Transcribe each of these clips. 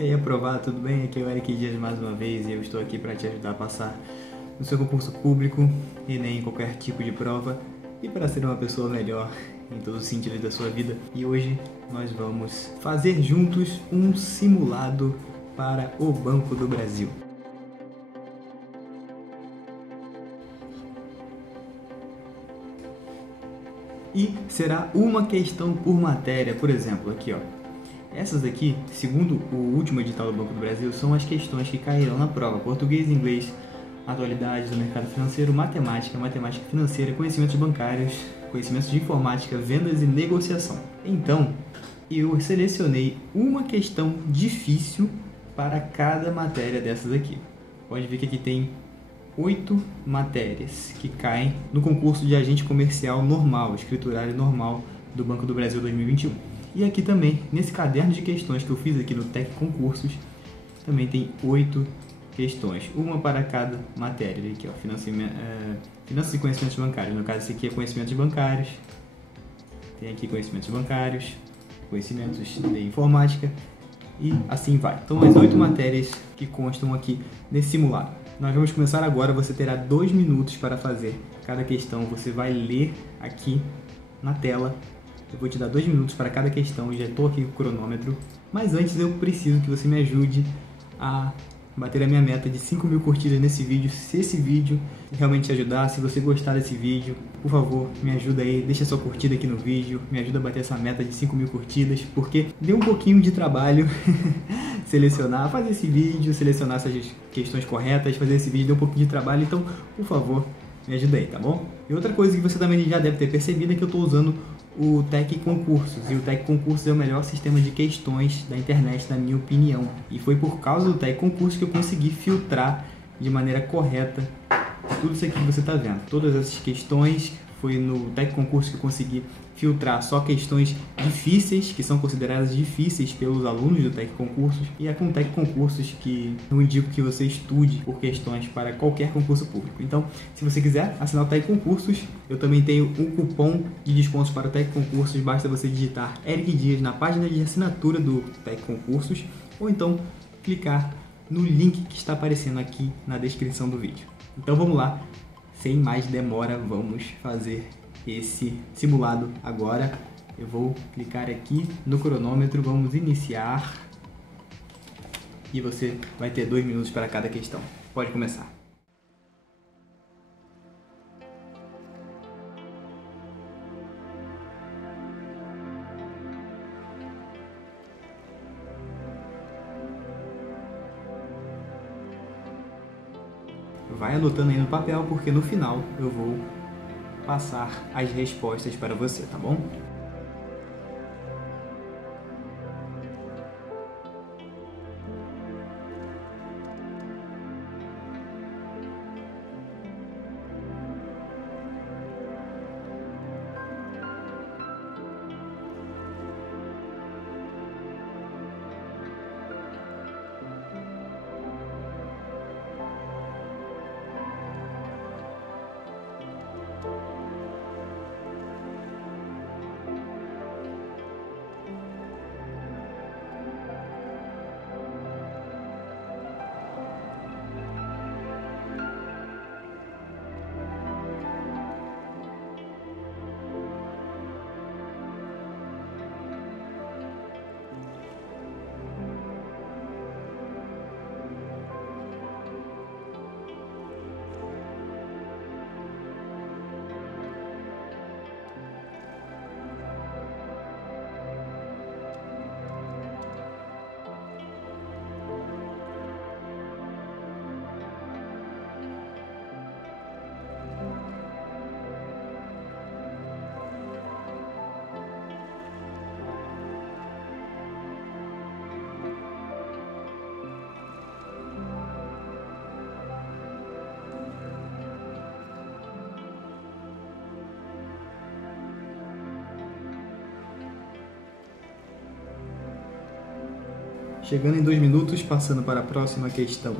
E aí, aprovado, tudo bem? Aqui é o Eric Dias mais uma vez e eu estou aqui para te ajudar a passar no seu concurso público e nem em qualquer tipo de prova e para ser uma pessoa melhor em todos os sentidos da sua vida. E hoje nós vamos fazer juntos um simulado para o Banco do Brasil. E será uma questão por matéria, por exemplo, aqui ó. Essas aqui, segundo o último edital do Banco do Brasil, são as questões que cairão na prova: português, inglês, atualidades do mercado financeiro, matemática, matemática financeira, conhecimentos bancários, conhecimentos de informática, vendas e negociação. Então, eu selecionei uma questão difícil para cada matéria dessas aqui. Pode ver que aqui tem 8 matérias que caem no concurso de agente comercial normal, escriturário normal do Banco do Brasil 2021. E aqui também, nesse caderno de questões que eu fiz aqui no Tec Concursos, também tem 8 questões, uma para cada matéria. Aqui, ó, finanças e conhecimentos bancários. No caso, esse aqui é conhecimentos bancários. Tem aqui conhecimentos bancários, conhecimentos de informática e assim vai. São as 8 matérias que constam aqui nesse simulado. Nós vamos começar agora. Você terá 2 minutos para fazer cada questão. Você vai ler aqui na tela. Eu vou te dar 2 minutos para cada questão e já estou aqui com o cronômetro. Mas antes eu preciso que você me ajude a bater a minha meta de 5.000 curtidas nesse vídeo. Se esse vídeo realmente te ajudar, se você gostar desse vídeo, por favor, me ajuda aí, deixa sua curtida aqui no vídeo, me ajuda a bater essa meta de 5.000 curtidas, porque deu um pouquinho de trabalho selecionar, fazer esse vídeo, selecionar essas questões corretas, fazer esse vídeo deu um pouquinho de trabalho, então, por favor, me ajuda aí, tá bom? E outra coisa que você também já deve ter percebido é que eu estou usando o Tec Concursos, e o Tec Concursos é o melhor sistema de questões da internet, na minha opinião. E foi por causa do Tec Concursos que eu consegui filtrar de maneira correta tudo isso aqui que você está vendo. Todas essas questões, foi no Tec Concursos que eu consegui filtrar só questões difíceis, que são consideradas difíceis pelos alunos do Tec Concursos, e é com o Tec Concursos que eu indico que você estude por questões para qualquer concurso público. Então, se você quiser assinar o Tec Concursos, eu também tenho um cupom de descontos para o Tec Concursos. Basta você digitar Eric Dias na página de assinatura do Tec Concursos, ou então clicar no link que está aparecendo aqui na descrição do vídeo. Então vamos lá, sem mais demora, vamos fazer esse simulado agora. Eu vou clicar aqui no cronômetro, vamos iniciar e você vai ter 2 minutos para cada questão. Pode começar. Vai anotando aí no papel, porque no final eu vou passar as respostas para você, tá bom? Chegando em 2 minutos, passando para a próxima questão.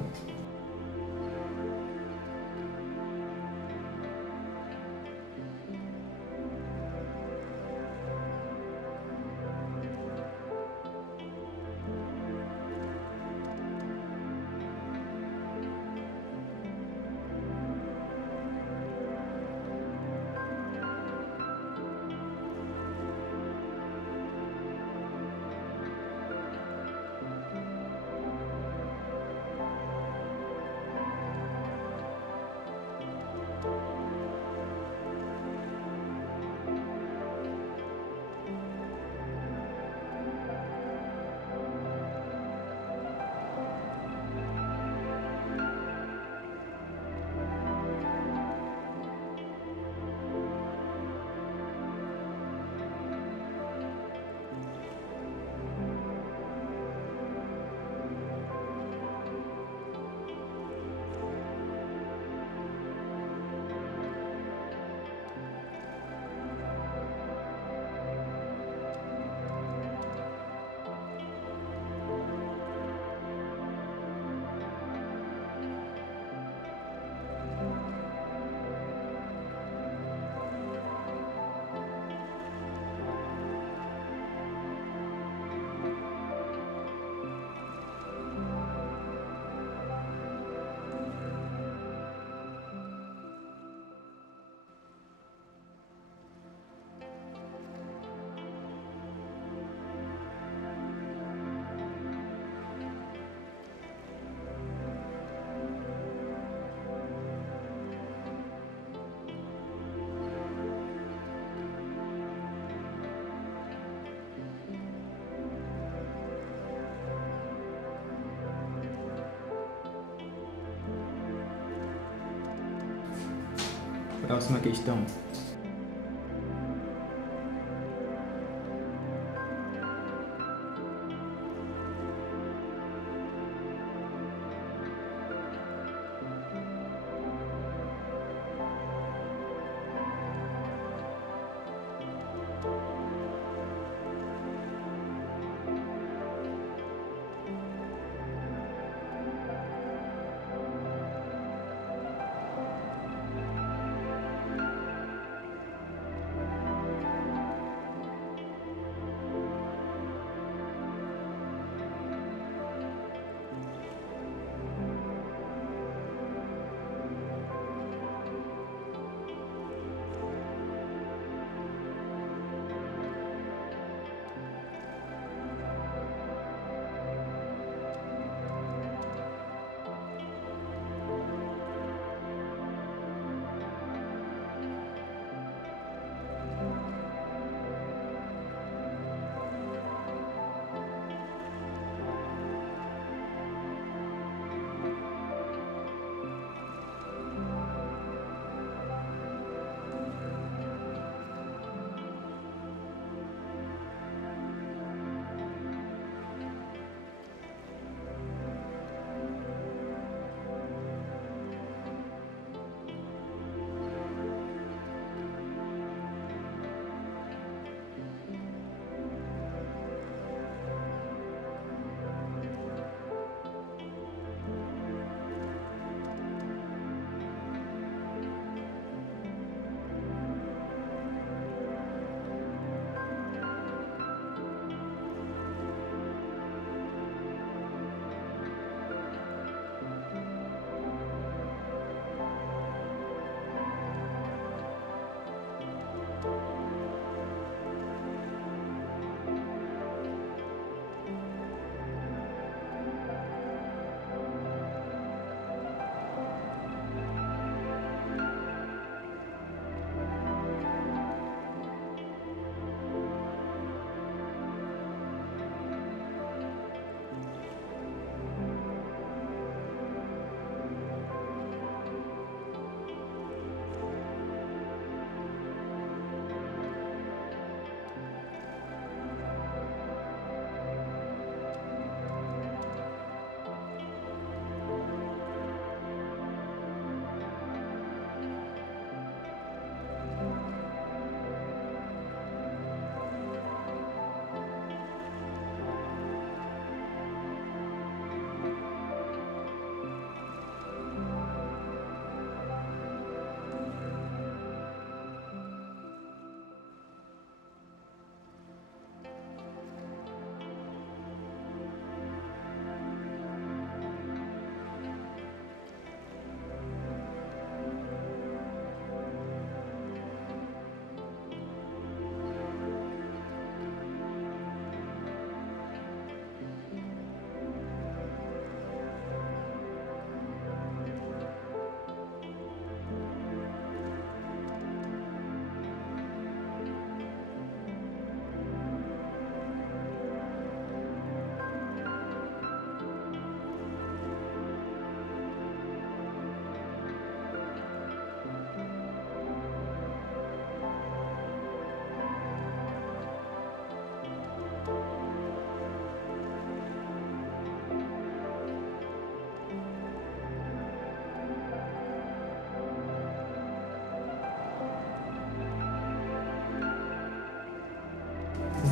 Próxima questão.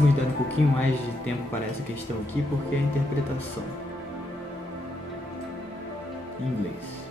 Vamos dar um pouquinho mais de tempo para essa questão aqui, porque é a interpretação em inglês.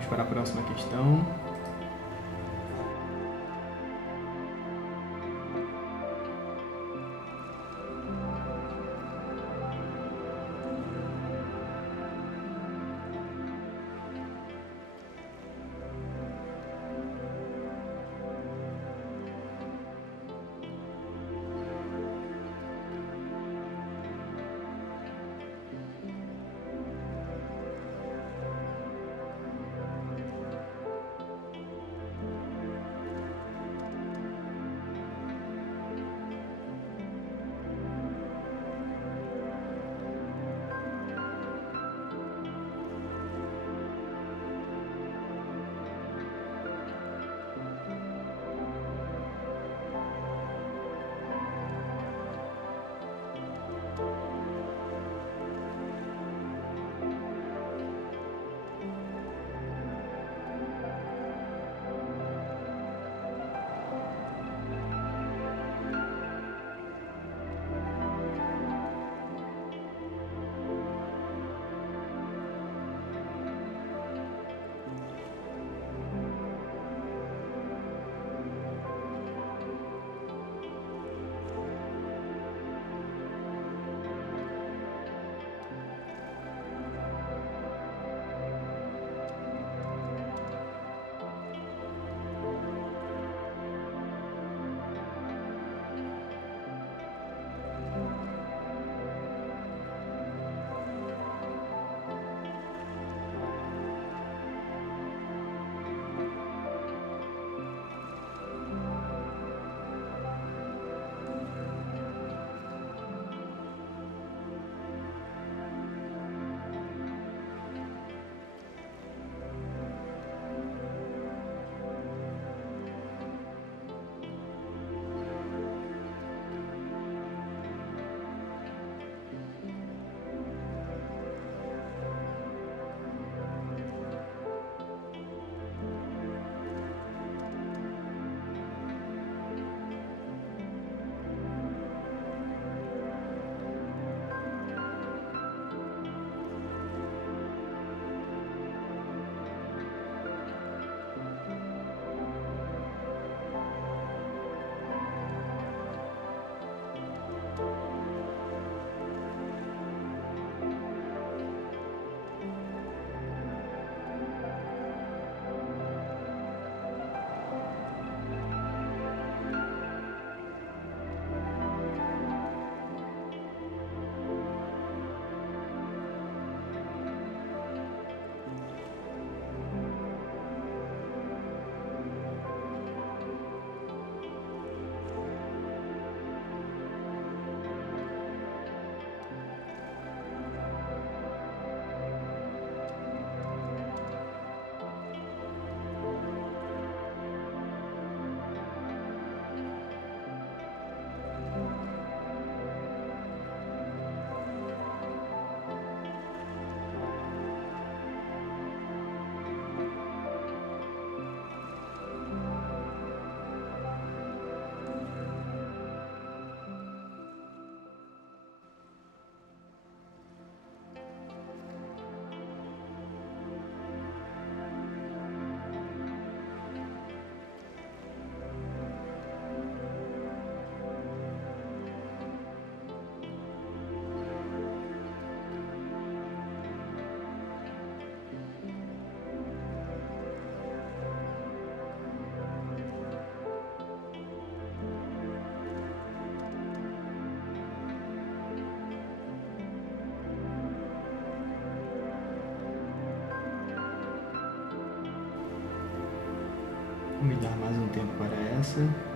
Vamos para a próxima questão. Vou me dar mais um tempo para essa.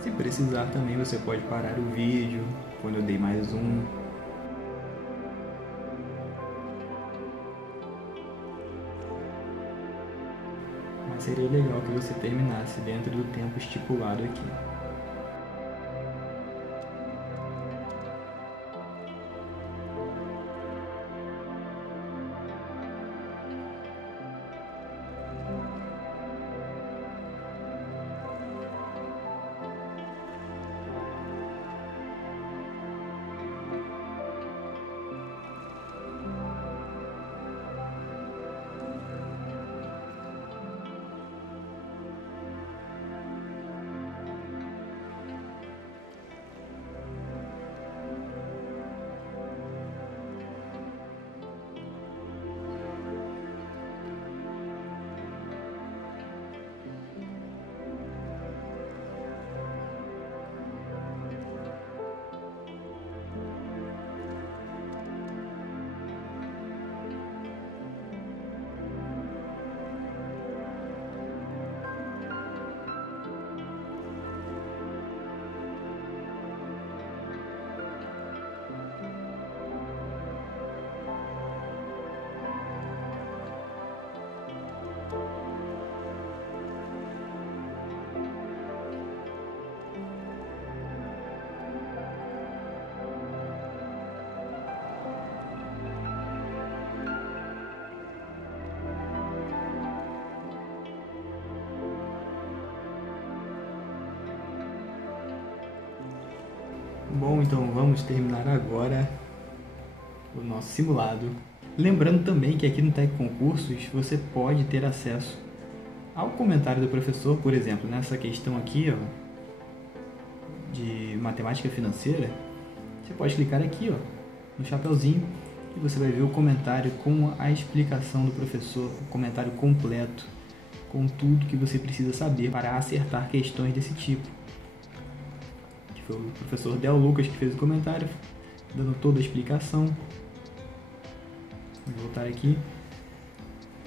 Se precisar também você pode parar o vídeo quando eu dei mais um. Mas seria legal que você terminasse dentro do tempo estipulado aqui. Bom, então vamos terminar agora o nosso simulado. Lembrando também que aqui no Tec Concursos você pode ter acesso ao comentário do professor, por exemplo, nessa questão aqui, ó, de matemática financeira, você pode clicar aqui, ó, no chapeuzinho, e você vai ver o comentário com a explicação do professor, o comentário completo, com tudo que você precisa saber para acertar questões desse tipo. Foi o professor Del Lucas que fez o comentário, dando toda a explicação. Vou voltar aqui.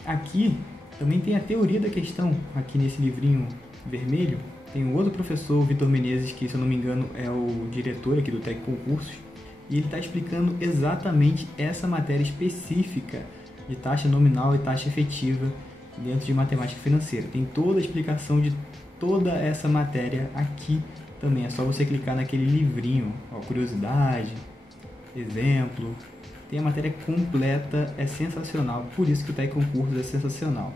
Aqui também tem a teoria da questão, aqui nesse livrinho vermelho. Tem um outro professor, o Vitor Menezes, que se eu não me engano é o diretor aqui do Tec Concursos, e ele está explicando exatamente essa matéria específica de taxa nominal e taxa efetiva dentro de matemática financeira. Tem toda a explicação de toda essa matéria aqui também. É só você clicar naquele livrinho, ó, curiosidade, exemplo. Tem a matéria completa, é sensacional, por isso que o Tec Concursos é sensacional.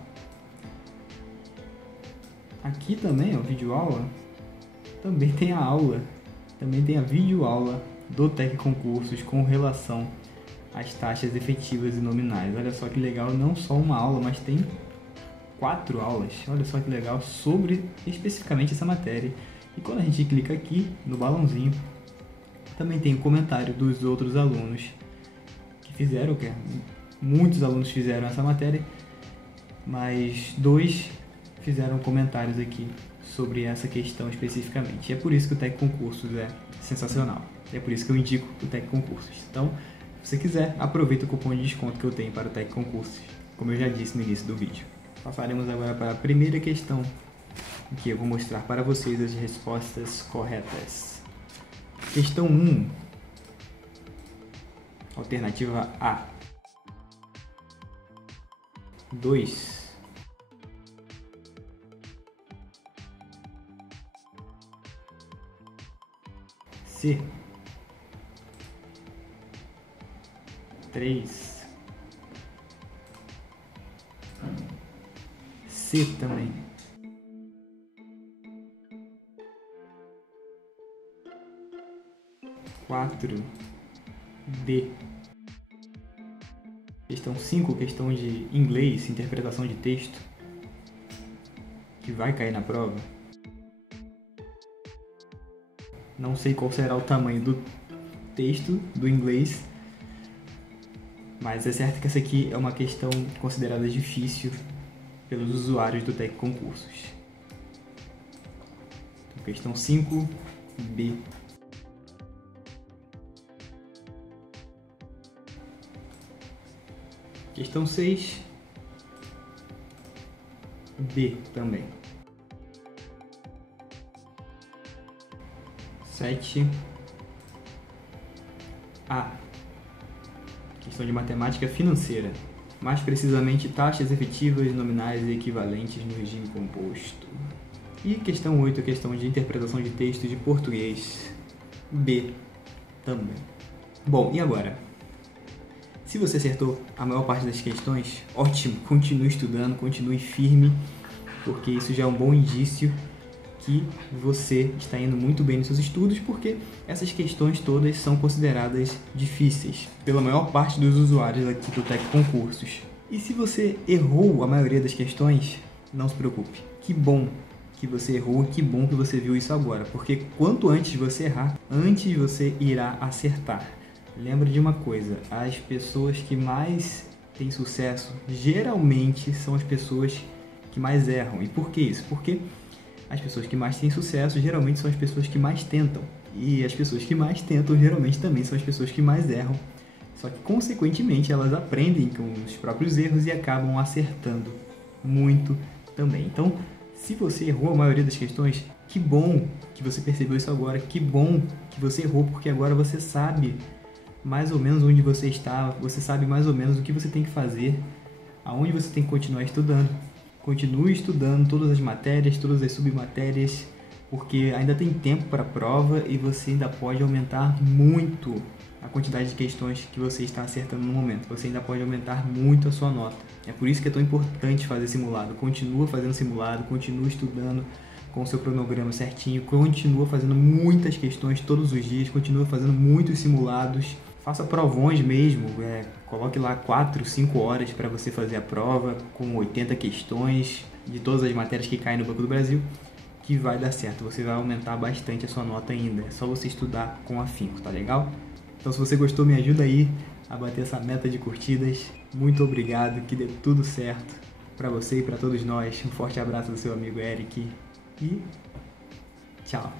Aqui também, ó, videoaula, também tem a aula, também tem a videoaula do Tec Concursos com relação às taxas efetivas e nominais. Olha só que legal, não só uma aula, mas tem 4 aulas, olha só que legal, sobre especificamente essa matéria. E quando a gente clica aqui no balãozinho, também tem o comentário dos outros alunos que fizeram, muitos alunos fizeram essa matéria, mas 2 fizeram comentários aqui sobre essa questão especificamente. E é por isso que o Tec Concursos é sensacional. É por isso que eu indico o Tec Concursos. Então, se você quiser, aproveita o cupom de desconto que eu tenho para o Tec Concursos, como eu já disse no início do vídeo. Passaremos agora para a primeira questão, em que eu vou mostrar para vocês as respostas corretas. Questão 1. Alternativa A. 2. C. 3. C também. 4. D. Questão 5, questão de inglês, interpretação de texto, que vai cair na prova. Não sei qual será o tamanho do texto do inglês, mas é certo que essa aqui é uma questão considerada difícil pelos usuários do Tec Concursos. Então, questão 5, B. Questão 6, B também. 7A. Questão de matemática financeira. Mais precisamente, taxas efetivas, nominais e equivalentes no regime composto. E questão 8, a questão de interpretação de texto de português. B também. Bom, e agora? Se você acertou a maior parte das questões, ótimo, continue estudando, continue firme, porque isso já é um bom indício que você está indo muito bem nos seus estudos, porque essas questões todas são consideradas difíceis pela maior parte dos usuários aqui do Tec Concursos. E se você errou a maioria das questões, não se preocupe. Que bom que você errou, que bom que você viu isso agora, porque quanto antes você errar, antes você irá acertar. Lembre de uma coisa, as pessoas que mais têm sucesso geralmente são as pessoas que mais erram. E por que isso? Porque as pessoas que mais têm sucesso geralmente são as pessoas que mais tentam. E as pessoas que mais tentam geralmente também são as pessoas que mais erram. Só que, consequentemente, elas aprendem com os próprios erros e acabam acertando muito também. Então, se você errou a maioria das questões, que bom que você percebeu isso agora. Que bom que você errou, porque agora você sabe mais ou menos onde você está. Você sabe mais ou menos o que você tem que fazer, aonde você tem que continuar estudando. Continue estudando todas as matérias, todas as submatérias, porque ainda tem tempo para a prova e você ainda pode aumentar muito a quantidade de questões que você está acertando no momento. Você ainda pode aumentar muito a sua nota. É por isso que é tão importante fazer simulado. Continua fazendo simulado, continua estudando com o seu cronograma certinho, continua fazendo muitas questões todos os dias, continua fazendo muitos simulados. Faça provões mesmo, coloque lá 4, 5 horas para você fazer a prova, com 80 questões de todas as matérias que caem no Banco do Brasil, que vai dar certo, você vai aumentar bastante a sua nota ainda, é só você estudar com afinco, tá legal? Então se você gostou, me ajuda aí a bater essa meta de curtidas, muito obrigado, que dê tudo certo para você e para todos nós, um forte abraço do seu amigo Eric e tchau!